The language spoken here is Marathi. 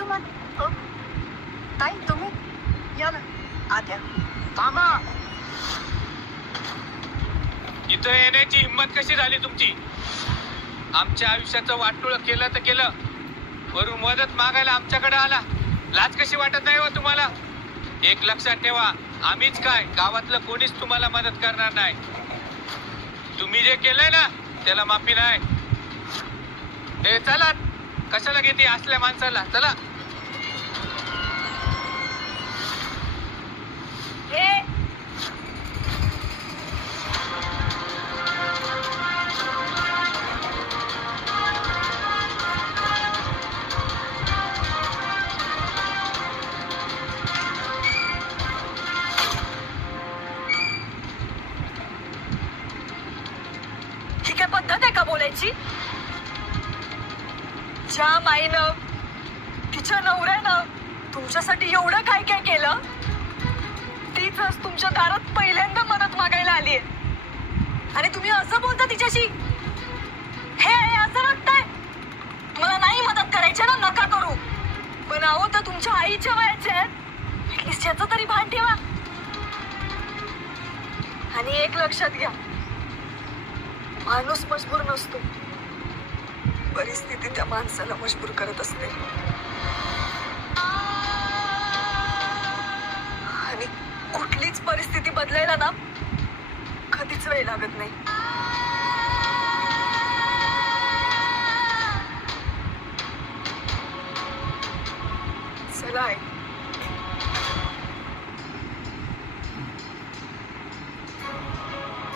सुमन ताई तुम्ही या ना आत या. थांबा. इथं येण्याची हिंमत कशी झाली तुमची? आमच्या आयुष्याचं वाटोळ केलं तर केलं, वरून मदत मागायला आमच्याकडे आला. लाज कशी वाटत नाही हो तुम्हाला? एक लक्षात ठेवा, आम्हीच काय गावातलं कोणीच तुम्हाला मदत करणार नाही. तुम्ही जे केलंय ना त्याला माफी नाही. हे चला, कशाला घेते असल्या माणसाला? चला. ही काय पद्धत आहे का बोलायची? ज्या माईनं तिच्या नवऱ्यानं तुमच्यासाठी एवढं काय काय केलं, तीच आज तुमच्या दारात पहिल्यांदा मदत मागायला आलीये आणि तुम्ही असं बोलता तिच्याशी? हे असं वाटतंय तुम्हाला नाही मदत करायची ना, नका करू. पण अहो तर तुमच्या आईच्या वयाचे आहेत, ऍटलीस्ट याचं तरी भान ठेवा. आणि एक लक्षात घ्या, माणूस मजबूर नसतो, परिस्थिती त्या माणसाला मजबूर करत असते. आणि कुठलीच परिस्थिती बदलायला ना कधीच वेळ लागत नाही. चला आई.